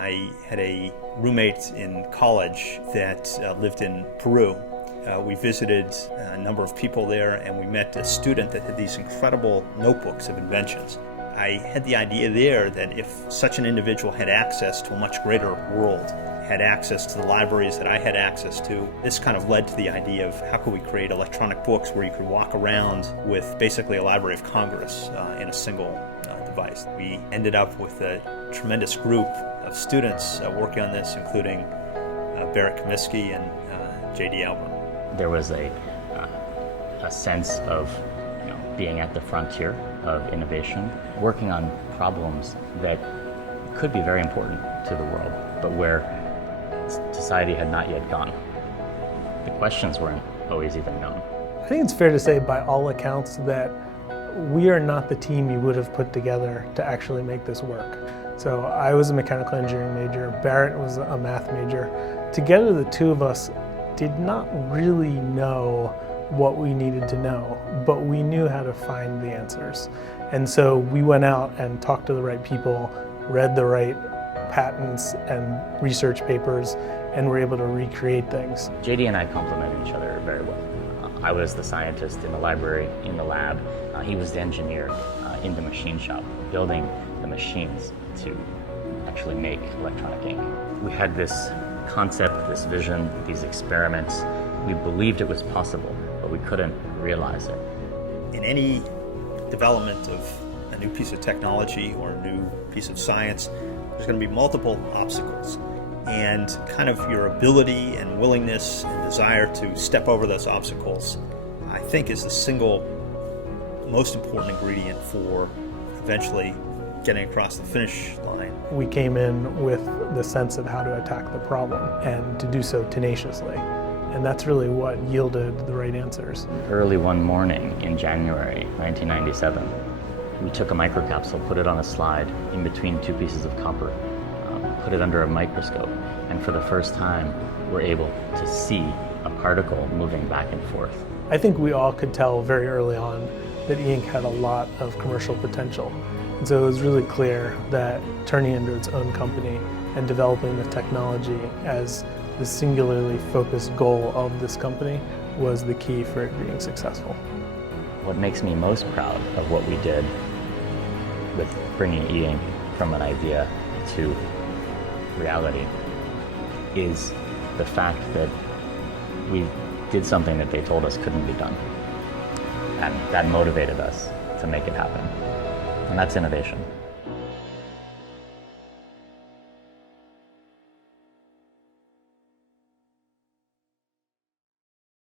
I had a roommate in college that lived in Peru. We visited a number of people there, and we met a student that had these incredible notebooks of inventions. I had the idea there that if such an individual had access to a much greater world, had access to the libraries that I had access to, this kind of led to the idea of how could we create electronic books where you could walk around with basically a Library of Congress in a single device. We ended up with a tremendous group of students working on this, including Barrett Comiskey and J.D. Albert. There was a sense of being at the frontier of innovation, working on problems that could be very important to the world, but where society had not yet gone. The questions weren't always even known. I think it's fair to say by all accounts that we are not the team you would have put together to actually make this work. So I was a mechanical engineering major, Barrett was a math major. Together the two of us did not really know what we needed to know, but we knew how to find the answers. And so we went out and talked to the right people, read the right patents and research papers, and were able to recreate things. JD and I complemented each other very well. I was the scientist in the library, in the lab. He was the engineer in the machine shop, building the machines to actually make electronic ink. We had this concept, this vision, these experiments. We believed it was possible, but we couldn't realize it. In any development of a new piece of technology or a new piece of science, there's going to be multiple obstacles. And kind of your ability and willingness and desire to step over those obstacles, I think, is the single most important ingredient for eventually getting across the finish line. We came in with the sense of how to attack the problem and to do so tenaciously. And that's really what yielded the right answers. Early one morning in January 1997, we took a microcapsule, put it on a slide in between two pieces of copper, put it under a microscope, and for the first time, we're able to see a particle moving back and forth. I think we all could tell very early on that e-ink had a lot of commercial potential. And so it was really clear that turning into its own company and developing the technology as the singularly focused goal of this company was the key for it being successful. What makes me most proud of what we did with bringing e-ink from an idea to reality is the fact that we did something that they told us couldn't be done. And that motivated us to make it happen. And that's innovation.